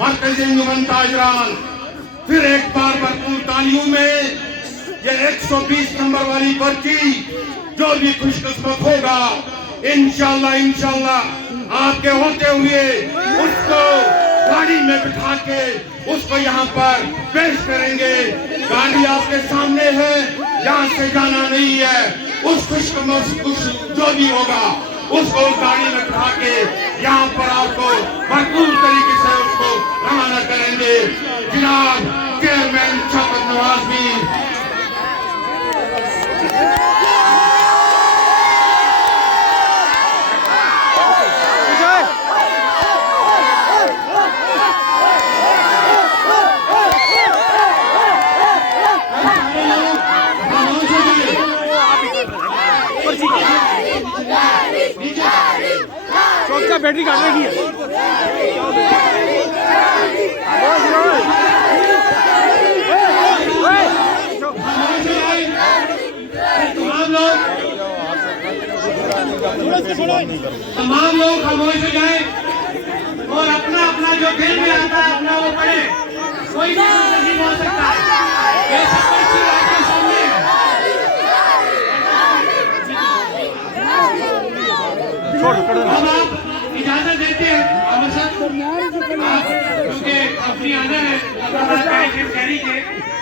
मरकज़ी अंजुमन ताजरान, फिर एक बार भरपूर तालियों में ये 120 नंबर वाली पर्ची जो भी खुशकिस्मत होगा इंशाल्लाह आपके होते हुए उसको गाड़ी में बिठा के उसको यहाँ पर पेश करेंगे। गाड़ी आपके सामने है, यहाँ से जाना नहीं है। उस खुशकिस्मत जो भी होगा उसको गाड़ी में बिठा के यहाँ पर आपको भरपूर तरीके से उसको रवाना करेंगे। जनाब चेयरमैन शौकत नवाज भी बैटरी काट रही है। तमाम लोग खामोश हो जाए और अपना अपना जो दिल में आता है अपना वो पढ़े। कोई भी नहीं बोल सकता ये सब अच्छी बात है। सामने अब आप इजाजत देते हैं अमर साहब, क्योंकि अपनी आदत है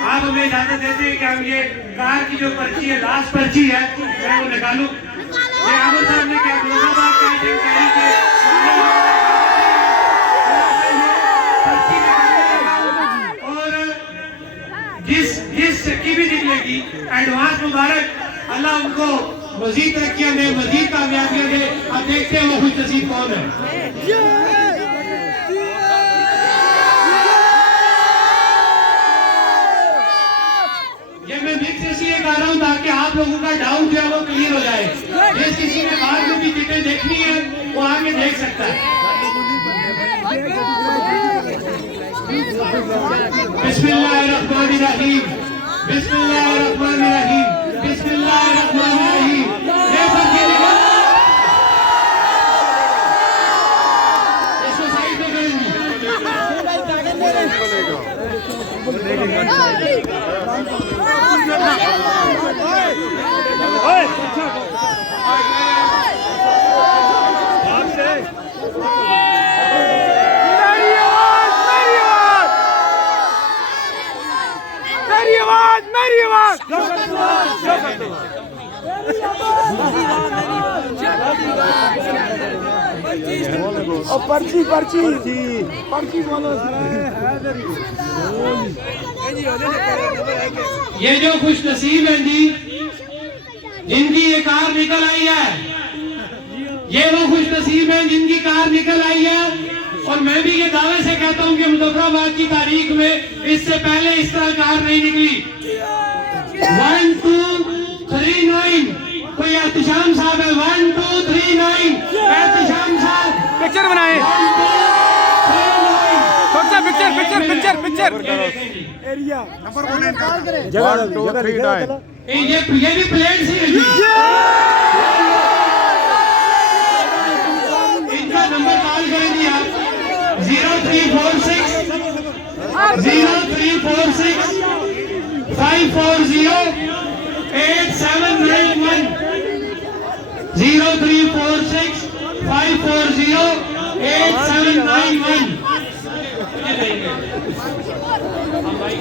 आप हमें इजाजत देते हैं कि हम ये कार की जो पर्ची है, लास्ट पर्ची है, मैं वो निकालूं। ये आमिर साहब ने क्या फिरोजाबाद का और जिस की भी निकलेगी एडवांस मुबारक, अल्लाह उनको मजीद तरक्कियां दे, मजीद कामयाबियां दे। अब देखते हैं वो खुश नसीब कौन है। ये मैं मिक्स इसलिए गा रहा हूँ ताकि आप लोगों का डाउट जो है वो क्लियर हो जाए। जिस किसी ने बाद में भी टिकटें देखनी है वो आगे देख सकता है। बिस्मिल्लाहिर्रहमानिर्रहीम, बिस्मिल्लाहिर्रहमानिर्रहीम, बिस्मिल्लाहिर्रहमानिर्रहीम। ये पर्ची निकाल, इसको साइड में करेंगे। मेरी आवाज और पर्ची पर्ची पर्ची बोलो। ये जो खुश नसीब है जी जिनकी ये कार निकल आई है, ये वो खुश नसीब है जिनकी कार निकल आई है। और मैं भी ये दावे से कहता हूँ कि मुजफ्फराबाद की तारीख में इससे पहले इस तरह कार नहीं निकली। 1 2 3 9 कोई एहतिशाम साहब है। 1 2 3 9 एहतिशाम साहब पिक्चर बनाए। Picture picture picture picture area number 1 2 3 9। ये भी प्लेन सी है। इनका नंबर कॉल करेंगे आप 0346 540 8791 0346 540 8791। हम भाई